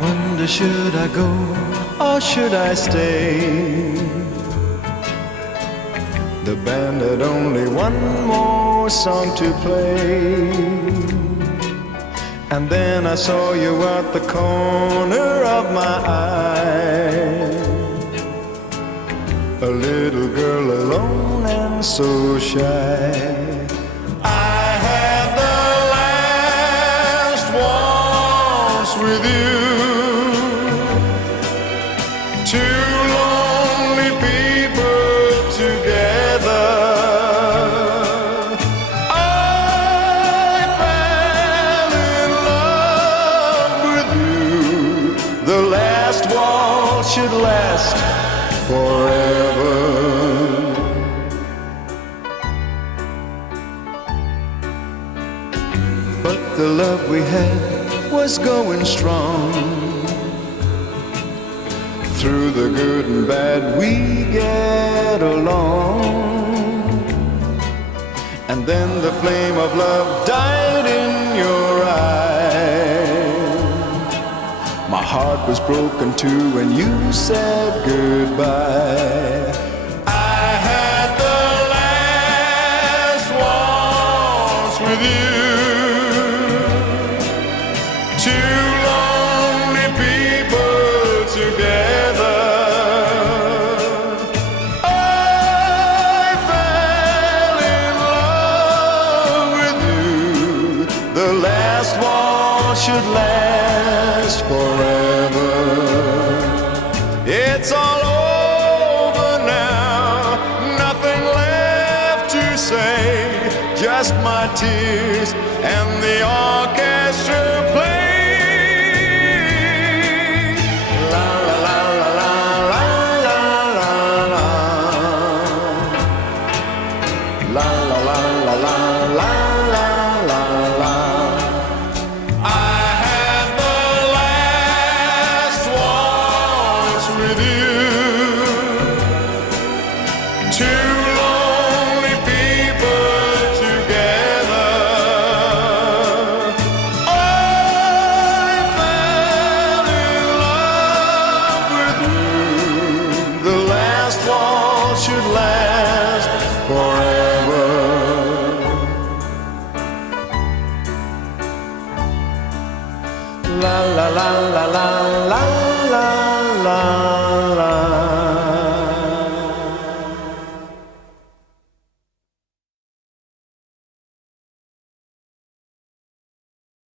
wonder, should I go or should I stay? The band had only one more song to play, and then I saw you at the corner of my eye, a little girl alone and so shy. I had the last waltz with you, two lonely people together. I fell in love with you. The last waltz should last forever. But the love we had was going strong. Through the good and bad we get along. And then the flame of love died in your eyes. My heart was broken too when you said goodbye. I had the last waltz with you, two lonely people together. I fell in love with you. The last waltz should last forever. It's all over now, nothing left to say, just my tears and the orchestra playing. La la la la la la la la la la la la la la.